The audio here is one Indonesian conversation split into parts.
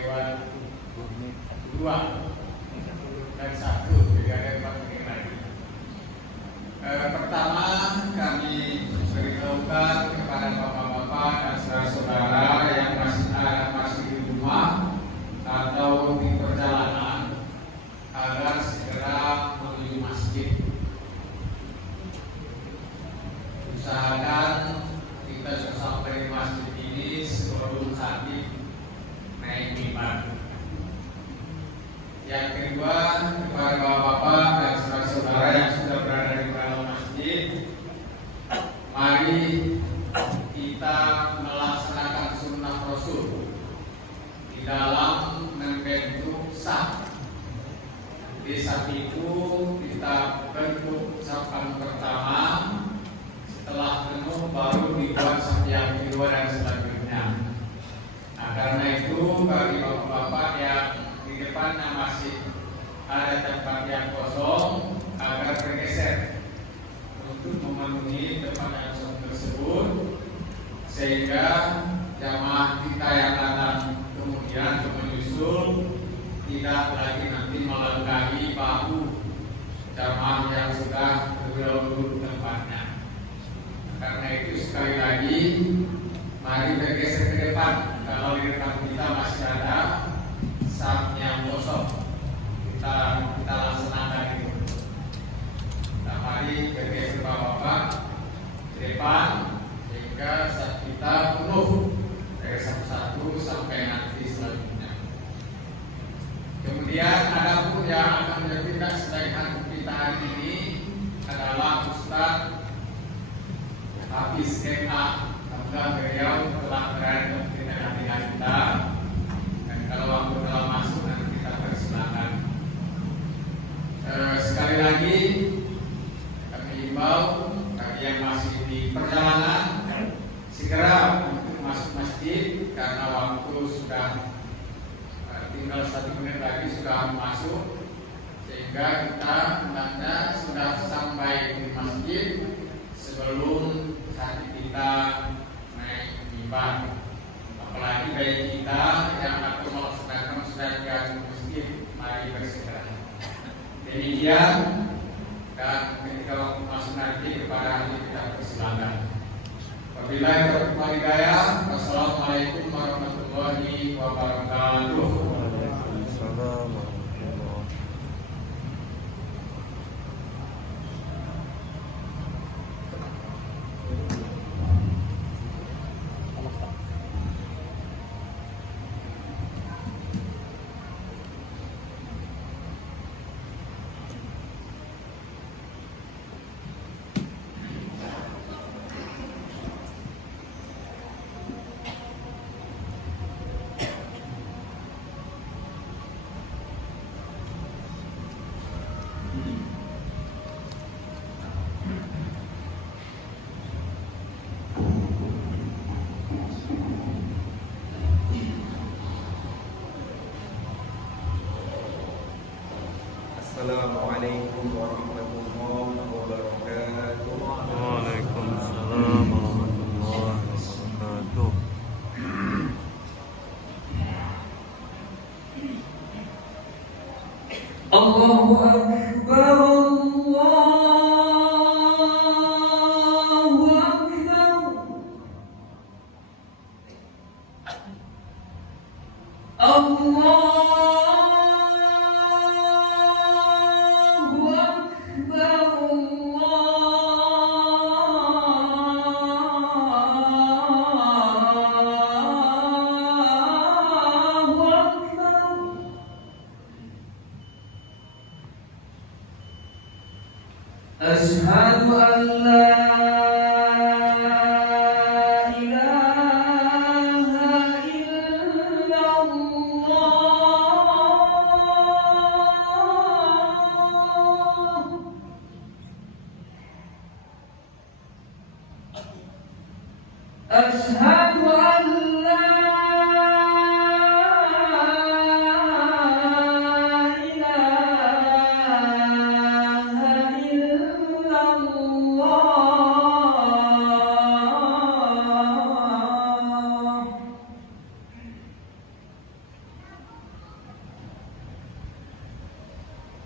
lewat 2 dan 1, jadi ada 4 menit lagi. Pertama, kami beritahukan kepada bapak-bapak dan saudara-saudara yang masih di rumah atau di perjalanan agar segera menuju masjid. Usahakan kita sudah sampai di masjid ini sebelum Khatib naik mimbar. Yang kedua, kepada bapak-bapak dan saudara-saudara yang sudah berada di dalam masjid, mari kita melaksanakan sunnah Rasul di dalam membentuk saf. Di saf itu kita bentuk safan pertama, setelah penuh baru dibuat saf yang kedua dan selanjutnya. Nah, karena itu bagi bapak-bapak yang di depannya masih ada tempat yang kosong, agar bergeser untuk memenuhi tempat yang kosong tersebut, sehingga jamaah kita yang datang kemudian menyusul tidak lagi nanti melengkapi bahu jamaah yang sudah terlebih tempatnya. Karena itu sekali lagi mari bergeser ke depan. Kalau di depan kita masih ada saf yang kosong, kita laksanakan itu. Nah, mari bergeser bapak-bapak ke depan sehingga saf kita penuh dari saf 1 sampai nanti selanjutnya. Kemudian ada pun yang akan bertindak sebagai hakim kita hari ini adalah Ustaz Hafiz MA. Semoga beliau telah berada di tengah-tengah kita, dan kalau waktu telah masuk nanti kita persilakan. Sekali lagi kami himbau bagi yang masih di perjalanan segera untuk masuk masjid, karena waktu sudah tinggal 1 menit lagi sudah masuk, sehingga kita hendaknya sudah sampai di masjid sebelum saat kita naik mimbar. Apalagi bagi kita yang akan melaksanakan sedekah di masjid, mari bersegera. Demikian, dan ketika waktu masuk nanti kepada ahli kita persilakan. Wabillahi taufiq wal hidayah. Wassalamualaikum warahmatullahi wabarakatuh. Assalamualaikum warahmatullahi wabarakatuh. Waalaikumsalam warahmatullahi wabarakatuh. Allahu Akbar, Allahu Akbar, Allah. Asyhadu an la ilaha illallah.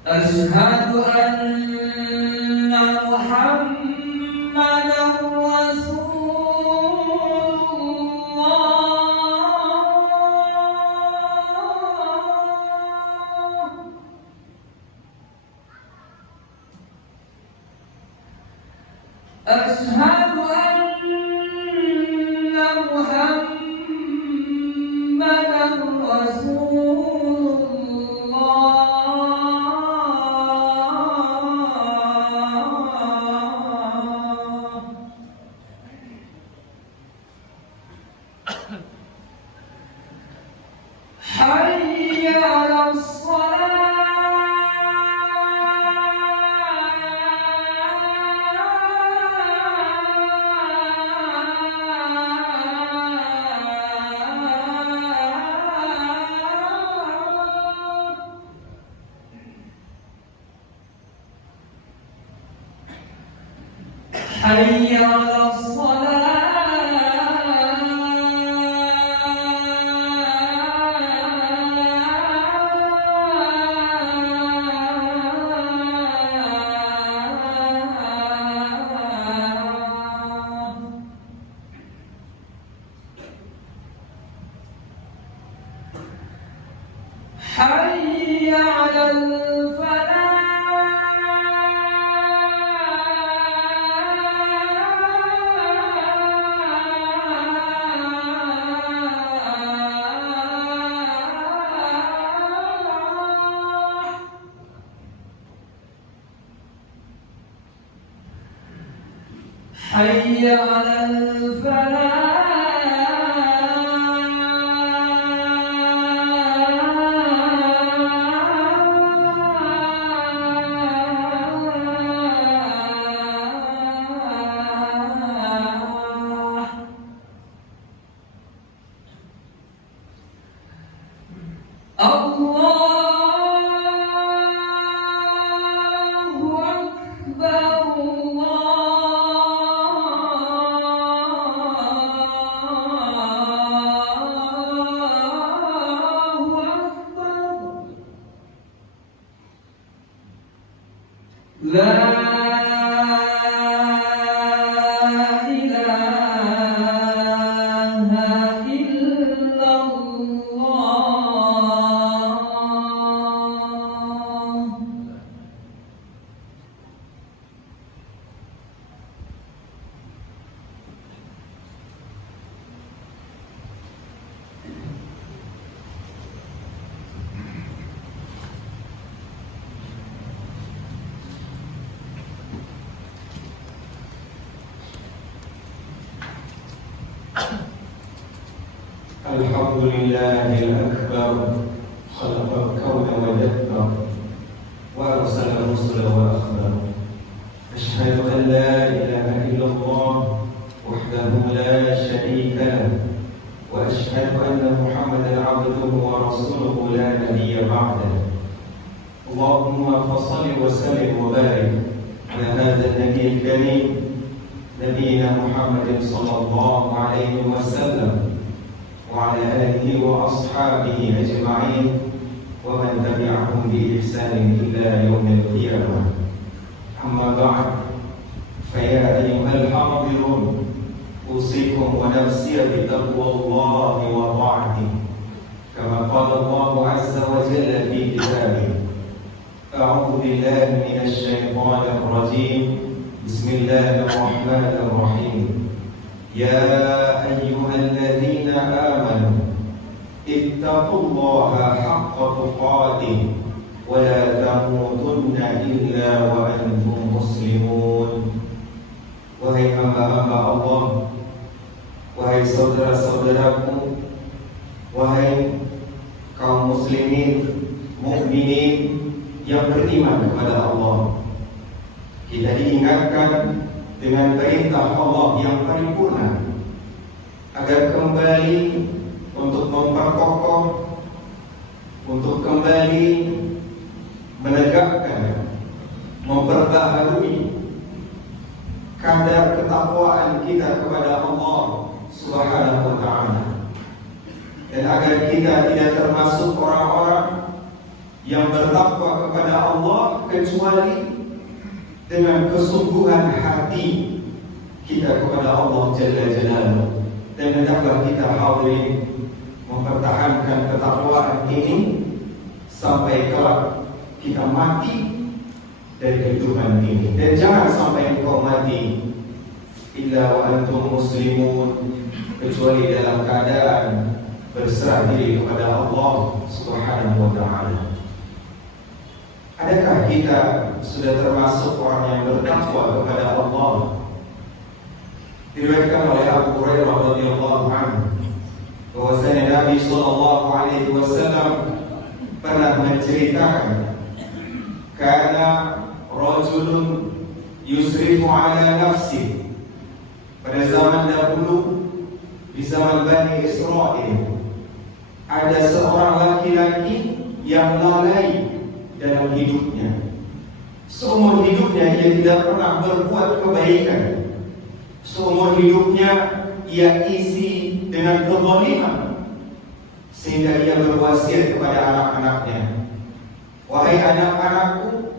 أشهد أن محمدا رسول الله. أشهد أن محمدا رسول الله. حي على الصلاة. حي على الصلاة. حي على الفلاح. حي على الفلاح. الله أكبر. الله أكبر. لا إله إلا الله. الحمد لله الأكبر خلق الكون ودبر وأرسل الرسل وأخبر. أشهد أن لا إله إلا الله وحده لا شريك له، وأشهد أن محمدا عبده ورسوله لا نبي بعده. اللهم فصل وسلم وبارك على هذا النبي الكريم نبينا محمد صلى الله عليه وسلم وعلى آله وأصحابه أجمعين ومن تبعهم بإحسان إلى يوم القيامة. أما بعد، فيا أيها الحاضرون، أوصيكم ونفسي بتقوى الله وطاعته، كما قال الله عز وجل في كتابه: أعوذ بالله من الشيطان الرجيم. بسم الله الرحمن الرحيم. يا أيها الذين آمنوا اتقوا الله حق تقاته ولا تموتن إلا وأنتم مسلمون. Wahai hamba-hamba Allah, wahai saudara-saudaraku, wahai kaum muslimin, mukminin yang beriman kepada Allah, kita diingatkan dengan perintah Allah yang paripurna agar kembali untuk memperkokoh, untuk kembali menegakkan, memperbaharui kadar ketakwaan kita kepada Allah Subhanahu wa ta'ala, dan agar kita tidak termasuk orang-orang yang bertakwa kepada Allah kecuali dengan kesungguhan hati kita kepada Allah Jalla Jalaluhu. Dan hendaklah kita hadirin mempertahankan ketakwaan ini sampai kelak kita mati dari kehidupan ini. Dan jangan sampai engkau mati illa wa antum muslimun, kecuali dalam keadaan berserah diri kepada Allah Subhanahu wa ta'ala. Adakah kita sudah termasuk orang yang bertakwa kepada Allah? Diriwayatkan oleh Abu Hurairah radhiyallahu anhu bahwasanya Nabi sallallahu alaihi wasallam pernah menceritakan, karena rajulun yusrifu ala nafsi, pada zaman dahulu di zaman Bani Israel ada seorang laki-laki yang lalai dalam hidupnya. Seumur hidupnya ia tidak pernah berbuat kebaikan. Seumur hidupnya ia isi dengan kezaliman, sehingga ia berwasiat kepada anak-anaknya, wahai anak-anakku,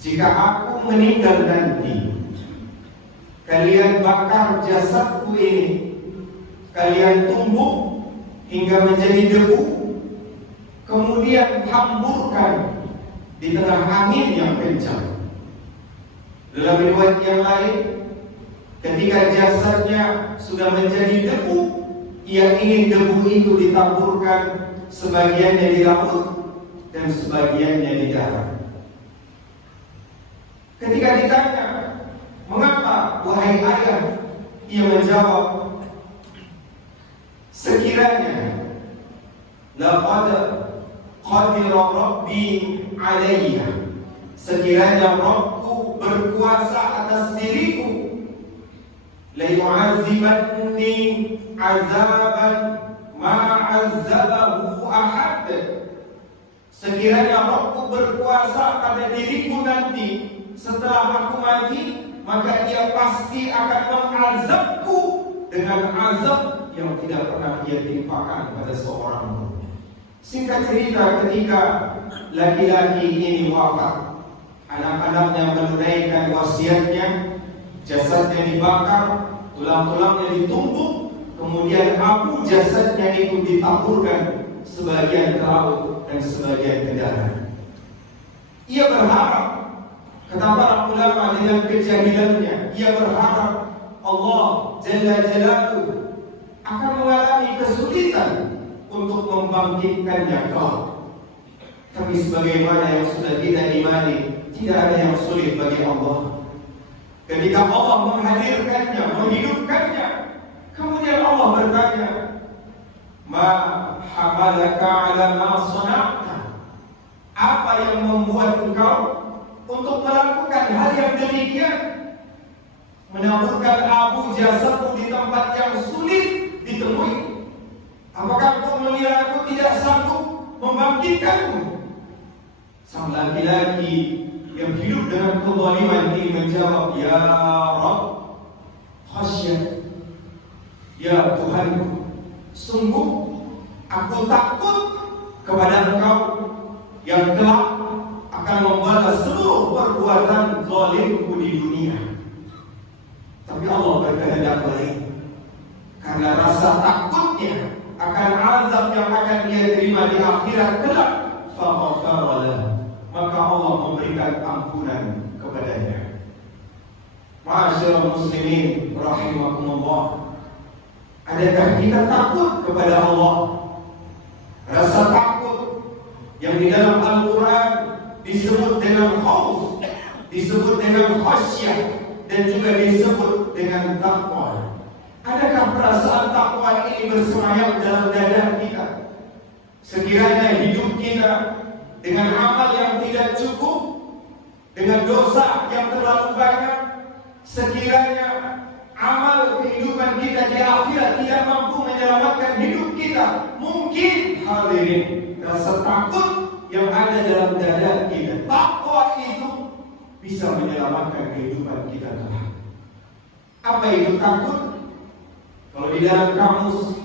jika aku meninggal nanti, kalian bakar jasadku ini, kalian tumbuk hingga menjadi debu, kemudian hamburkan di tengah angin yang kencang. Dalam riwayat yang lain, ketika jasadnya sudah menjadi debu, ia ingin debu itu ditaburkan sebagiannya di laut dan sebagiannya di darat. Ketika ditanya, mengapa wahai ayah? Ia menjawab, sekiranya laqad qadira rabbi alayya, sekiranya Rabbku berkuasa atas diriku, la yu'azibanni azaban ma 'azzabahu ahad, sekiranya Rabbku berkuasa pada diriku nanti setelah aku mati, maka ia pasti akan mengazabku dengan azab yang tidak pernah ia timpakan pada seorang pun. Singkat cerita, ketika laki-laki ini wafat, anak-anaknya menunaikan wasiatnya, jasadnya dibakar, tulang-tulangnya ditumbuk, kemudian abu jasadnya itu ditaburkan sebagian ke laut dan sebagian ke darat. Ia berharap, kata para ulama dengan kejahilannya, ia berharap Allah Jalla Jalaluhu akan mengalami kesulitan untuk membangkitkannya kelak. Tapi sebagaimana yang sudah kita imani, tidak ada yang sulit bagi Allah. Ketika Allah menghadirkannya, menghidupkannya, kemudian Allah bertanya, ma hamalaka ala ma sana'ta, apa yang membuat engkau untuk melakukan hal yang demikian, menaburkan abu jasadmu di tempat yang sulit ditemui? Apakah engkau mengira aku tidak sanggup membangkitkanmu? Sang laki-laki yang hidup dengan kezaliman ini menjawab, ya Rabb, khasyat, ya Tuhanku, sungguh aku takut kepada Engkau yang kelak akan membalas seluruh perbuatan zalimku di dunia. Tapi Allah berkehendak lain. Karena rasa takutnya akan azab yang akan dia terima di akhirat kelak, faghfara lahu, maka Allah memberikan ampunan kepadanya. Ma'asyiral muslimin rahimakumullah, adakah kita takut kepada Allah? Rasa takut yang di dalam Al-Quran disebut dengan khauf, disebut dengan khasyah, dan juga disebut dengan takwa. Adakah perasaan takwa ini bersemayam dalam dada kita? Sekiranya hidup kita dengan amal yang tidak cukup, dengan dosa yang terlalu banyak, sekiranya amal kehidupan kita di akhirat tidak mampu menyelamatkan hidup kita, mungkin hadirin, rasa takut yang ada dalam dada kita, takwa itu bisa menyelamatkan kehidupan kita kelak. Apa itu takut? Kalau di dalam kamus,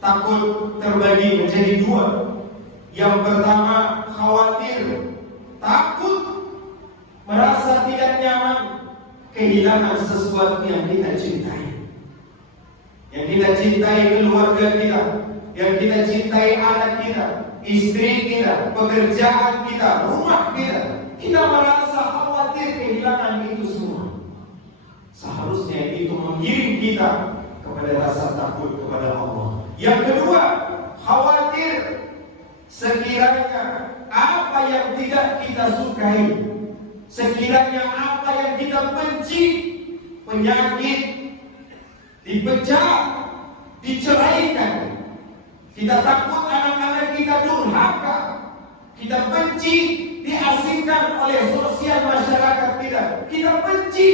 takut terbagi menjadi dua. Yang pertama, khawatir, takut, merasa tidak nyaman, kehilangan sesuatu yang kita cintai. Yang kita cintai keluarga kita, yang kita cintai anak kita, istri kita, pekerjaan kita, rumah kita. Kita merasa khawatir kehilangan itu semua. Seharusnya itu mengirim kita kepada rasa takut kepada Allah. Yang kedua, khawatir sekiranya apa yang tidak kita sukai, sekiranya apa yang kita benci, penyakit, dipecat, diceraikan. Kita takut anak-anak kita durhaka, kita benci diasingkan oleh sosial masyarakat kita, kita benci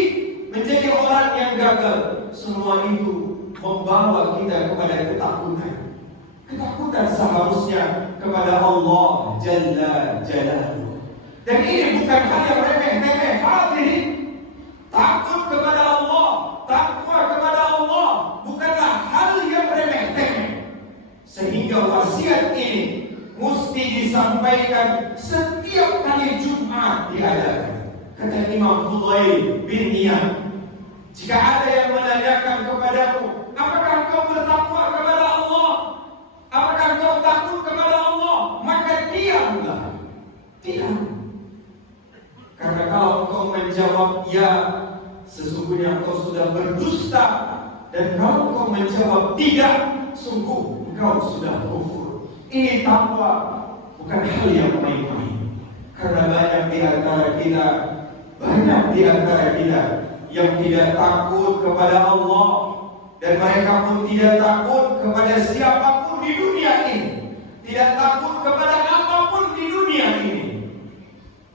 menjadi orang yang gagal. Semua itu membawa kita kepada ketakutan. Ketakutan seharusnya kepada Allah Jalla Jalaluhu. Dan ini bukan hal yang remeh-temeh. Hadirin, takut kepada Allah, takwa kepada Allah bukanlah hal yang remeh-temeh. Sehingga wasiat ini mesti disampaikan setiap kali Jumat diadakan. Kata Imam Fudail bin Iyad, jika ada yang menanyakan kepadamu, apakah kau bertakwa kepada Allah? Apakah kau takut kepada Allah? Maka diamlah. Diam. Karena kalau kau menjawab ya, sesungguhnya kau sudah berdusta. Dan kalau kau menjawab tidak, sungguh engkau sudah kufur. Ini takwa, bukan hal yang main-main. Karena banyak di antara kita yang tidak takut kepada Allah, dan mereka pun tidak takut kepada siapapun di dunia ini, tidak takut kepada apapun di dunia ini.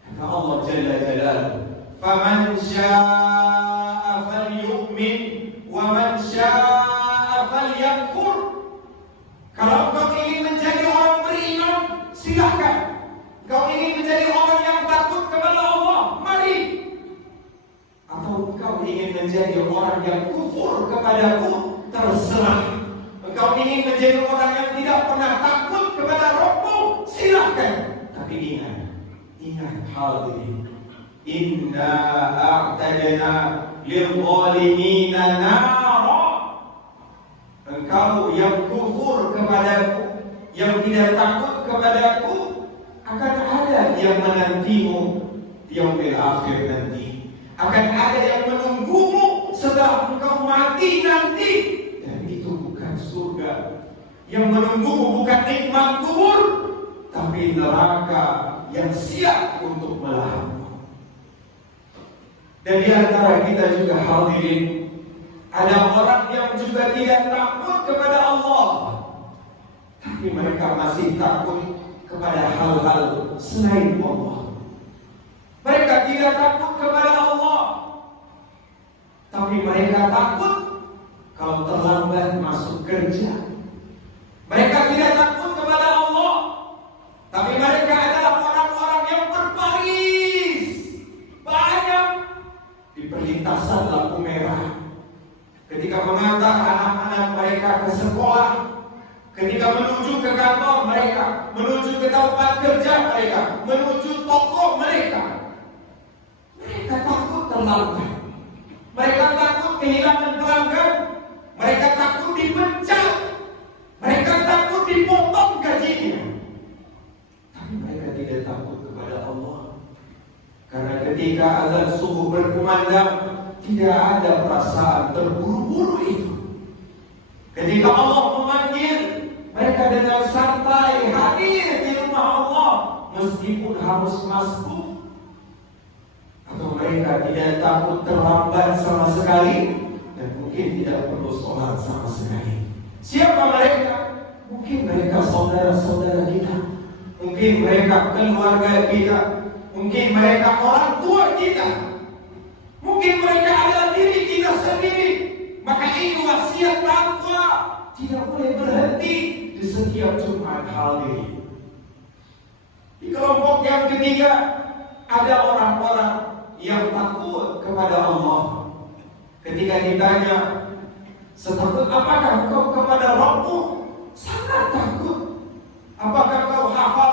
Kata Allah Jalla Jalaluhu, "Faman syaa'a falyu'min wa man syaa'a falyakfur." Kalau kau ingin menjadi orang beriman, silakan. Kau ingin menjadi orang yang takut kepada Allah, mari. Atau engkau ingin menjadi orang yang kufur kepadaku, terserah. Engkau ingin menjadi orang yang tidak pernah takut kepada Rabbmu, silakan. Tapi ingat hadirin, inna a'tadna lil-zalimina nara. Engkau yang kufur kepadaku, yang tidak takut kepadaku, akan ada yang menantimu di yaumil akhir nanti. Akan ada yang menunggumu setelah engkau mati nanti. Dan itu bukan surga. Yang menunggumu bukan nikmat kubur, tapi neraka yang siap untuk melahapmu. Dan di antara kita juga hadirin, ada orang yang juga tidak takut kepada Allah, tapi mereka masih takut kepada hal-hal selain Allah. Mereka tidak takut kepada Allah, tapi mereka takut kalau terlambat masuk kerja. Mereka tidak takut kepada Allah, tapi mereka adalah orang-orang yang berbaris banyak di perlintasan lampu merah. Ketika mengantar anak-anak mereka ke sekolah, ketika menuju ke kantor mereka, menuju ke tempat kerja mereka, menuju toko mereka, mereka takut terlambat. Mereka takut kehilangan pelanggan. Mereka takut dipecat. Mereka takut dipotong gajinya. Tapi mereka tidak takut kepada Allah. Karena ketika azan subuh berkumandang, tidak ada perasaan terburu-buru itu. Ketika Allah memanggil, mereka dengan santai hadir di rumah Allah, meskipun harus masbuk. Atau mereka tidak takut terlambat sama sekali, dan mungkin tidak perlu sholat sama sekali. Siapa mereka? Mungkin mereka saudara-saudara kita, mungkin mereka keluarga kita, mungkin mereka orang tua kita, mungkin mereka adalah diri kita sendiri. Maka ini wasiat takwa tidak boleh berhenti di setiap Jumat hadirin. Di kelompok yang ketiga ada orang-orang yang takut kepada Allah. Ketika ditanya, setakut apakah kau kepada Rabbmu? Sangat takut. Apakah kau hafal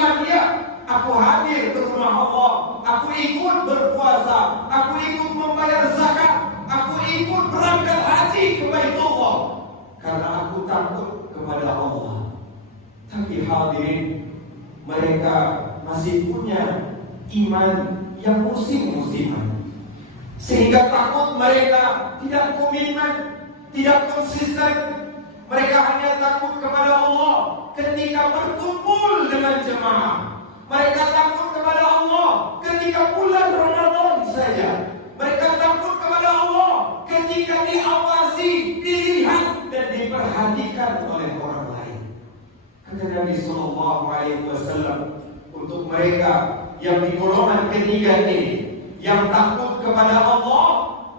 iman dia. Aku hadir ke rumah Allah, aku ikut berpuasa, aku ikut membayar zakat, aku ikut berangkat haji ke Baitullah karena aku takut kepada Allah. Tapi hadirin, mereka masih punya iman yang musim-musiman, sehingga takut mereka tidak komitmen, tidak konsisten. Mereka hanya takut kepada Allah ketika berkumpul dengan jemaah. Mereka takut kepada Allah ketika bulan Ramadan saja. Mereka takut kepada Allah ketika diawasi, dilihat dan diperhatikan oleh orang lain. Kata Nabi Sallallahu Alaihi Wasallam, untuk mereka yang di golongan ketiga ini, yang takut kepada Allah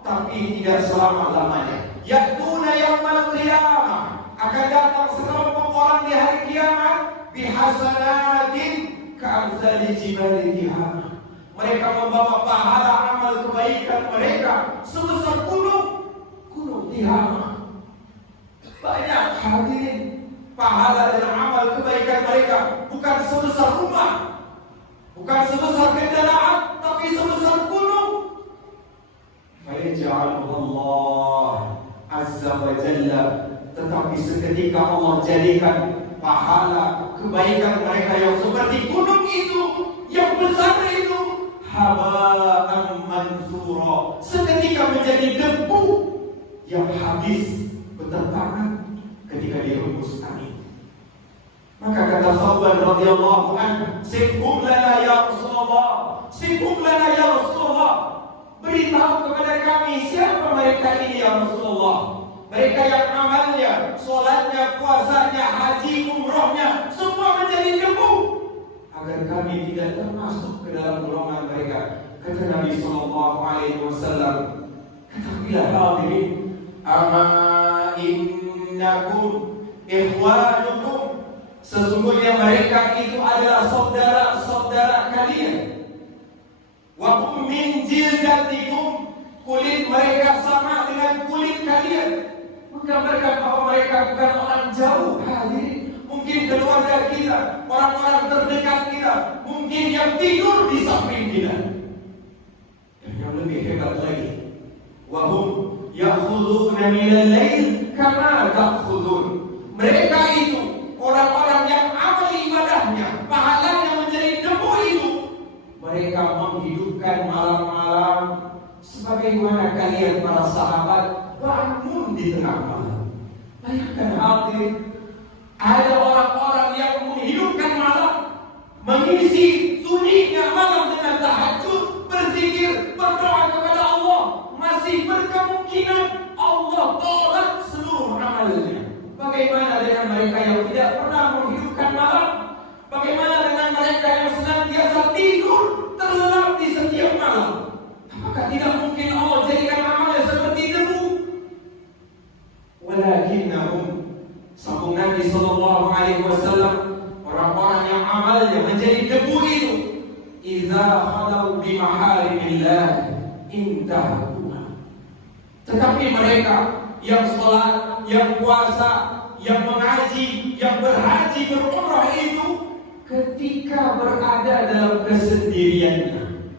tapi tidak selama-lamanya, ya'tuna yaumal qiyamah, akan datang sekelompok orang di hari kiamat bihasanatin ka'amsali jibali tihamah. Mereka membawa pahala amal kebaikan mereka sebesar gunung Tihamah. Banyak hadirin, pahala dan amal kebaikan mereka bukan sebesar rumah, bukan sebesar kendaraan, tapi sebesar gunung. Fayaj'aluhu Allah Azza wa Jalla, tetapi seketika Allah jadikan pahala kebaikan mereka yang seperti gunung itu, yang besar itu, haba'an mansura, seketika menjadi debu yang habis berterbangan ketika dirembus angin. Maka kata sahabat radhiyallahu anhu, "Sifhum lana ya Rasulullah, sifhum lana ya Rasulullah." Beritahu kepada kami siapa mereka ini ya Rasulullah. Mereka yang amalnya, sholatnya, puasanya, haji, umrohnya, semua menjadi debu, agar kami tidak termasuk ke dalam golongan mereka. Kata Nabi Sallallahu Alaihi Wasallam, katakanlah hadirin, ama innakum ikhwanukum, sesungguhnya mereka itu adalah saudara-saudara kalian. Wa hum min jildatikum, kulit mereka sama dengan kulit kalian. Menggambarkan bahwa mereka bukan orang jauh, hadirin. Mungkin keluarga kita, orang-orang terdekat kita, mungkin yang tidur di samping kita. Dan yang lebih hebat lagi, wa hum ya'khuduna minal lail kama ta'khudun. Mereka itu orang-orang yang amal ibadahnya, pahalanya menjadi debu itu. Mereka menghidupkan malam-malam sebagaimana kalian para sahabat bangun di tengah malam. Bayangkan hadirin, ada orang-orang yang menghidupkan malam, mengisi sunyinya malam dengan tahajud, berzikir, berdoa kepada Allah. Masih berkemungkinan Allah tolak seluruh amalnya. Bagaimana dengan mereka yang tidak pernah menghidupkan malam? Bagaimana dengan mereka yang senantiasa tidur terlelap di setiap malam? Apakah tidak mungkin Allah jadikan amalnya seperti debu? Walakinnahum, sambung Nabi Sallallahu Alaihi Wasallam, orang-orang yang amalnya menjadi debu itu, idza khalau bi maharimillah intahuha. Tetapi mereka yang sholat, yang puasa, yang mengaji, yang berhaji, berumrah itu, ketika berada dalam kesendiriannya,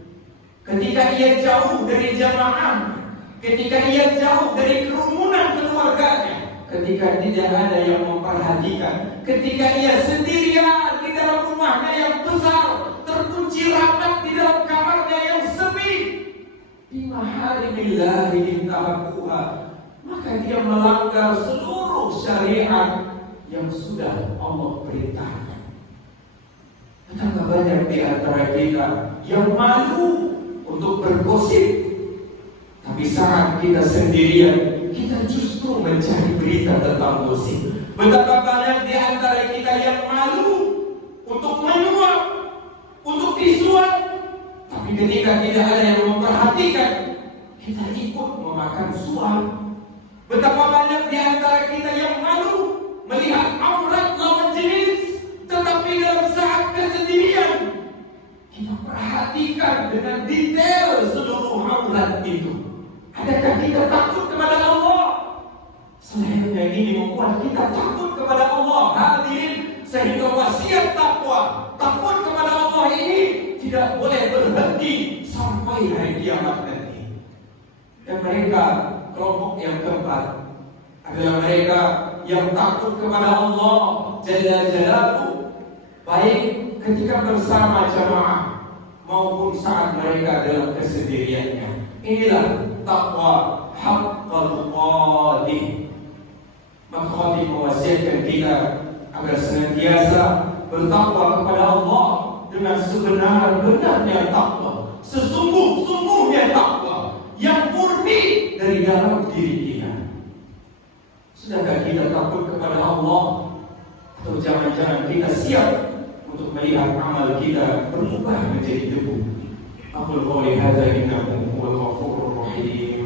ketika ia jauh dari jamaah, ketika ia jauh dari kerumunan keluarganya, ketika tidak ada yang memperhatikan, ketika ia sendirian di dalam rumahnya yang besar, terkunci rapat di dalam kamarnya yang sepi, bimaharimillahi intahakuha, maka dia melanggar seluruh syariat yang sudah Allah perintahkan. Betapa banyak di antara kita yang malu untuk bergosip, tapi saat kita sendirian, kita justru mencari berita tentang gosip. Betapa banyak di antara kita yang malu untuk menyuap, untuk disuap, tapi ketika tidak ada yang memperhatikan, kita ikut memakan suap. Betapa banyak di antara kita yang malu melihat aurat lawan jenis, tetapi dalam saat kesendirian, kita perhatikan dengan detail seluruh aurat itu. Adakah kita takut kepada Allah? Selayaknya ini membuat kita takut kepada Allah, hadirin, sehingga wasiat takwa, takut tidak boleh berhenti sampai hari kiamat nanti. Dan mereka kelompok yang keempat adalah mereka yang takut kepada Allah Jalla Jalaluhu, baik ketika bersama jamaah maupun saat mereka dalam kesendiriannya. Inilah takwa haqqal tuqatih. Maka kami mewasiatkan kita agar senantiasa bertakwa kepada Allah dengan sebenar-benarnya takwa, sesungguh-sungguhnya takwa yang murni dari dalam diri kita. Sudahkah kita takut kepada Allah, atau jangan-jangan kita siap untuk melihat amal kita berubah menjadi debu? Aqul qouli hadza innahu huwal ghafurur rahim.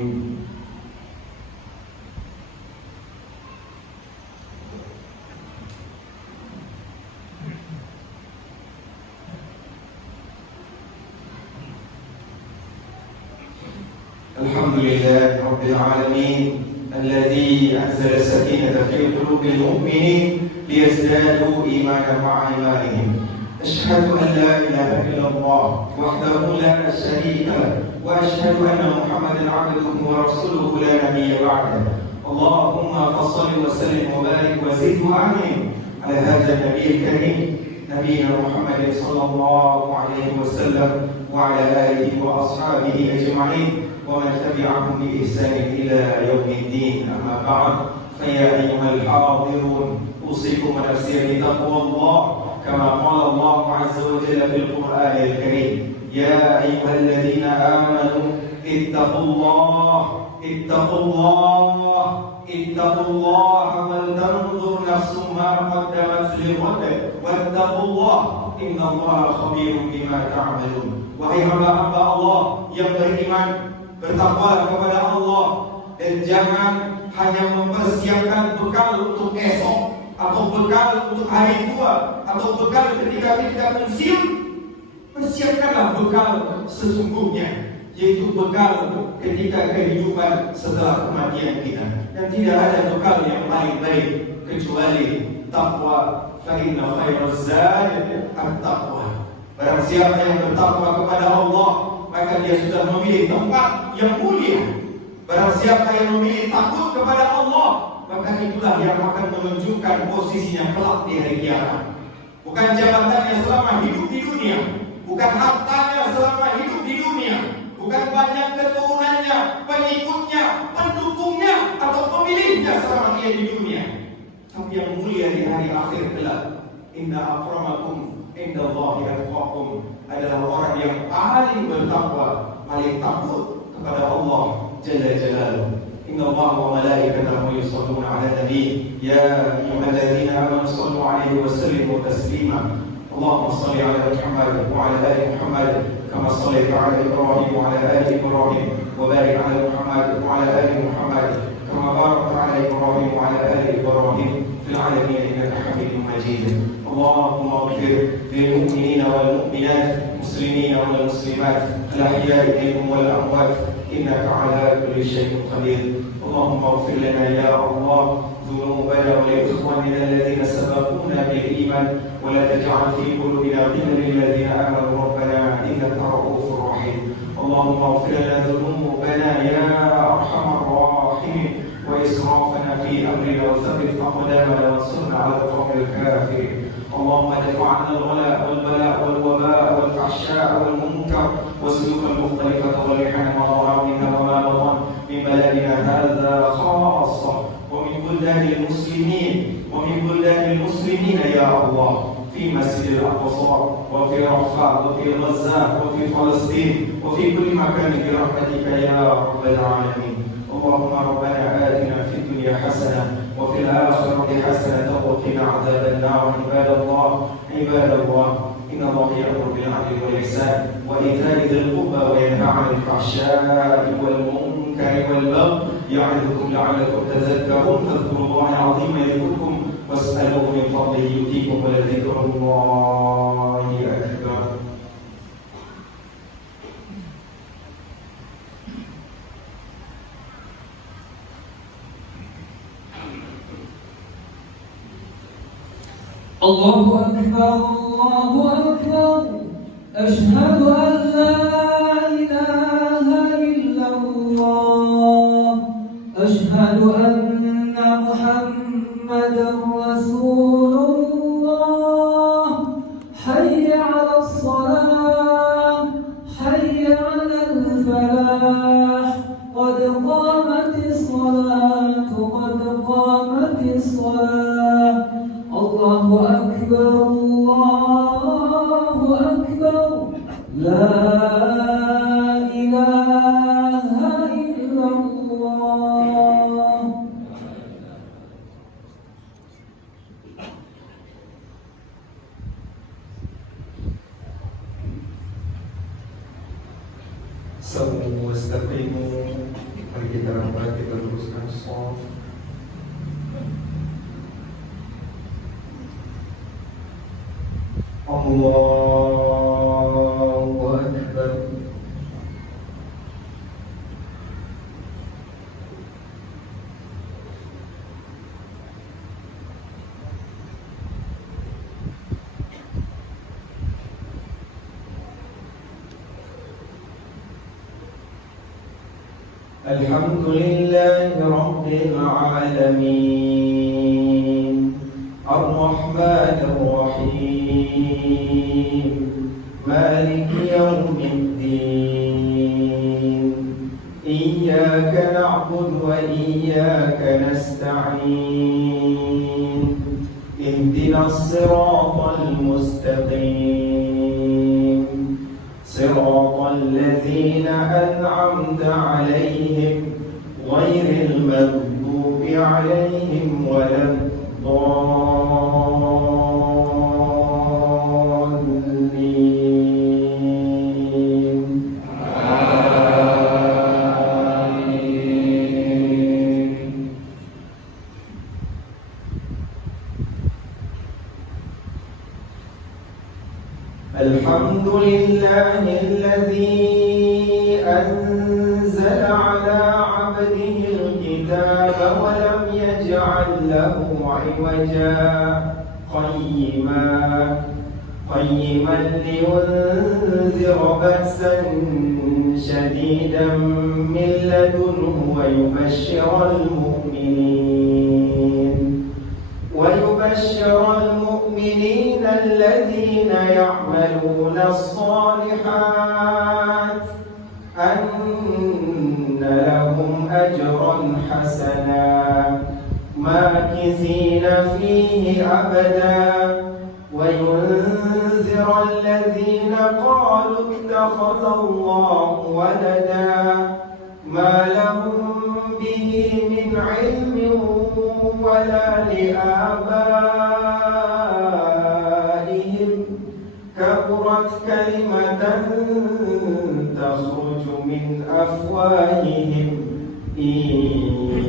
الحمد لله رب العالمين الذي أنزل السكينة في قلوب المؤمنين ليزدادوا إيمانا مع إيمانهم. أشهد أن لا إله إلا الله وحده لا شريك له، وأشهد أن محمدا عبده ورسوله لا نبي بعده. اللهم فصل وسلم وبارك وزد وأنعم على هذا النبي الكريم نبينا محمد صلى الله عليه وسلم وعلى آله وأصحابه أجمعين ومن تبعهم بإحسان إلى يوم الدين. أما بعد، فيا أيها الحاضرون، أوصيكم ونفسي بتقوى الله كما قال الله عز وجل في القرآن الكريم: يا أيها الذين آمنوا اتقوا الله اتقوا الله اتقوا الله ولتنظر نفس ما قدمت لغد واتقوا الله إن الله خبير بما تعملون. Wahai hamba-hamba Allah yang beriman, bertakwa kepada Allah dan jangan hanya mempersiapkan bekal untuk esok, atau bekal untuk hari tua, atau bekal ketika kita pensiun. Persiapkanlah bekal sesungguhnya, yaitu bekal ketika kehidupan setelah kematian kita. Dan tidak ada bekal yang paling baik kecuali takwa. Fa inna khairaz zadi at-taqwa. Barang siapa yang bertakwa kepada Allah, maka dia sudah memilih tempat yang mulia. Barang siapa yang memilih takut kepada Allah, maka itulah yang akan menunjukkan posisinya kelak di hari kiamat. Bukan jabatannya selama hidup di dunia, bukan hartanya selama hidup di dunia, bukan banyak keturunannya, pengikutnya, pendukungnya, atau pemilihnya selama dia di dunia. Tapi yang mulia di hari akhir kelak, inna akramakum indallahi atqakum, adalah orang yang paling bertakwa, paling takut kepada Allah Jalla Jalaluhu. Inna Allah wa malaikatahu yusholluna 'alan nabi ya ayyuhalladzina amanu shallu 'alaihi wa sallimu taslima. Allahumma shalli 'ala Muhammad wa 'ala ali Muhammad kama shallaita 'ala Ibrahim wa 'ala ali Ibrahim wa barik 'ala Muhammad wa 'ala ali Muhammad kama barakta 'ala Ibrahim wa 'ala ali Ibrahim fil 'alamin innaka Hamidum Majid. اللهم اغفر للمؤمنين والمؤمنات المسلمين والمسلمات الأحياء منهم والأموات إنك على كل شيء قدير. اللهم اغفر لنا يا الله ذنوبنا ولإخواننا الذين سبقونا بالإيمان ولا تجعل في قلوبنا غلا للذين آمنوا ربنا إنك رؤوف رحيم. اللهم اغفر لنا ذنوبنا يا أرحم الراحمين وإسرافنا في أمرنا وثبت أقدامنا وانصرنا على القوم الكافرين. اللهم ادفع عنا الغلاء والبلاء والوباء والفحشاء والمنكر والسلوك المختلفة والمحن ما ظهر منها وما بطن من بلدنا هذا خاصة ومن بلدان المسلمين يا الله، في مسجد الأقصى وفي رفح وفي غزة وفي فلسطين وفي كل مكان برحمتك يا رب العالمين. اللهم ربنا آتنا في الدنيا حسنة وفي الآخرة حسنة وقنا عذاب النار. عباد الله إن الله يأمر بالعدل والإحسان وإيتاء ذي القربى وينهى عن الفحشاء والمنكر والبغي يعظكم لعلكم تذكرون. فاذكروا الله العظيم يذكركم واسألوه من فضله يؤتيكم ولذكر الله أكبر. الله أكبر الله أكبر أشهد أن لا إله إلا الله أشهد أن محمدا رسول الله حي على الصلاة حي على الفلاح قد قامت الصلاة قد قامت الصلاة الله أكبر الله أكبر لا إله إلا الله. Sawu wastaqimu. Mari kita rapat, kita luruskan shaf. Allahu Akbar. Alhamdulillahi Rabbil Alamin Ar-Rahmanir Rahim Maliki Yawmiddin Iyyaka na'budu wa iyyaka nasta'in Ihdinas siratal mustaqim صراط الذين أنعمت عليهم غير المغضوب عليهم ولا الضالين آمين. الحمد لله الذي أنزل على عبده الكتاب ولم يجعل له عوجا قيما لينذر بأسا شديدا من لدنه ويبشر المؤمنين الذين يعملون الصالحات أن لهم أجرا حسنا ماكثين فيه أبدا وينذر الذين قالوا اتخذ الله ولدا ما لهم به من علم ولا لآبائهم كبرت كلمة تخرج من أفواههم إن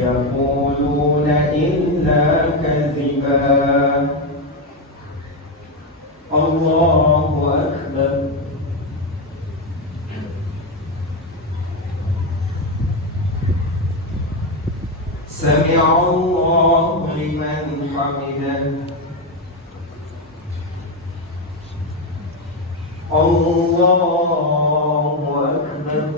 يقولون إلا كذبا الله أكبر. سمع الله لمن حمده. الله أكبر.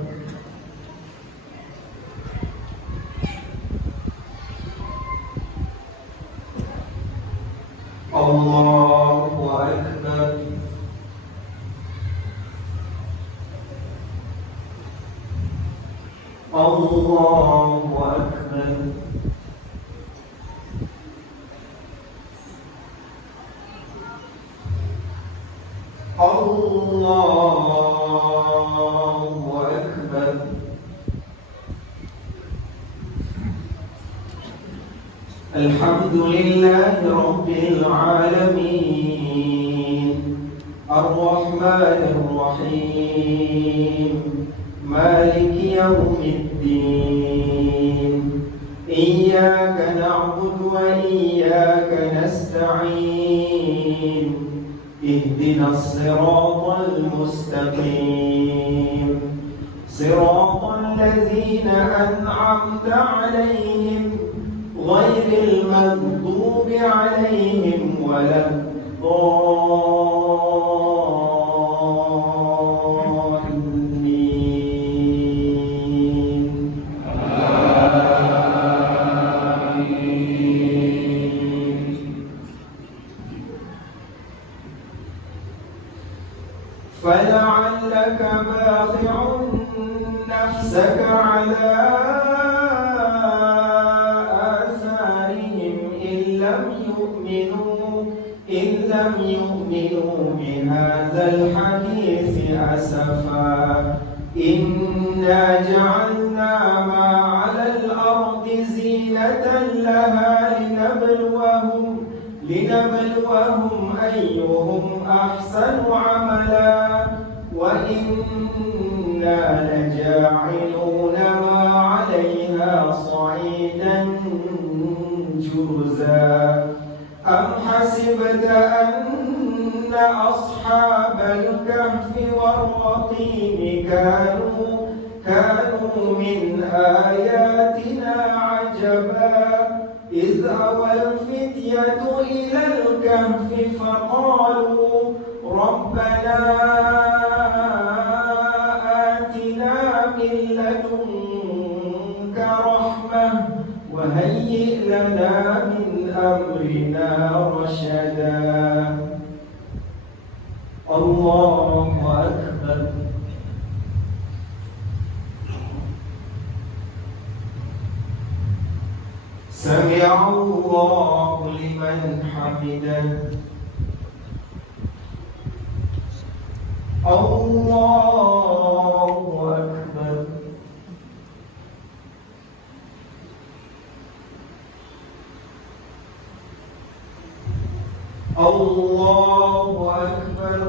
الله أكبر. الله أكبر. الله أكبر. الحمد لله رب العالمين الرحمن الرحيم مالك يوم الدين إياك نعبد وإياك نستعين اهدنا الصراط المستقيم صراط الذين أنعمت عليهم غير المغضوب عليهم ولا الضالين فلعلك باخع نفسك على آثارهم إن لم يؤمنوا بهذا الحديث أسفا إنا جعلنا ما على الأرض زينة لها لنبلوهم أيهم أحسن عملا وإنا لجاعلون ما عليها صعيدا جرزا أم حسبت أن أصحاب الكهف والرقيم كانوا من آياتنا عجبا إذ أوى الفتية إلى الكهف فقالوا ربنا آتنا من لدنك رحمة وهيئ لنا من أمرنا رشدا الله أكبر سمع الله لمن حمده الله أكبر الله أكبر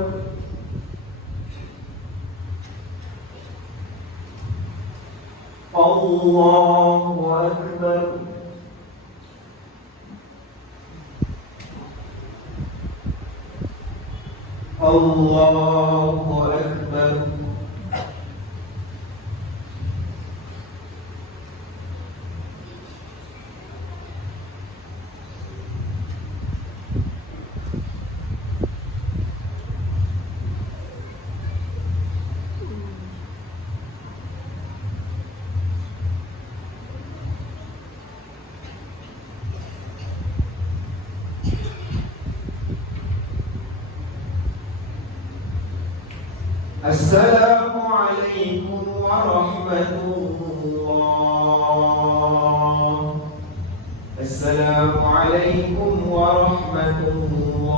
الله أكبر الله أكبر السلام عليكم ورحمة الله. السلام عليكم ورحمة الله.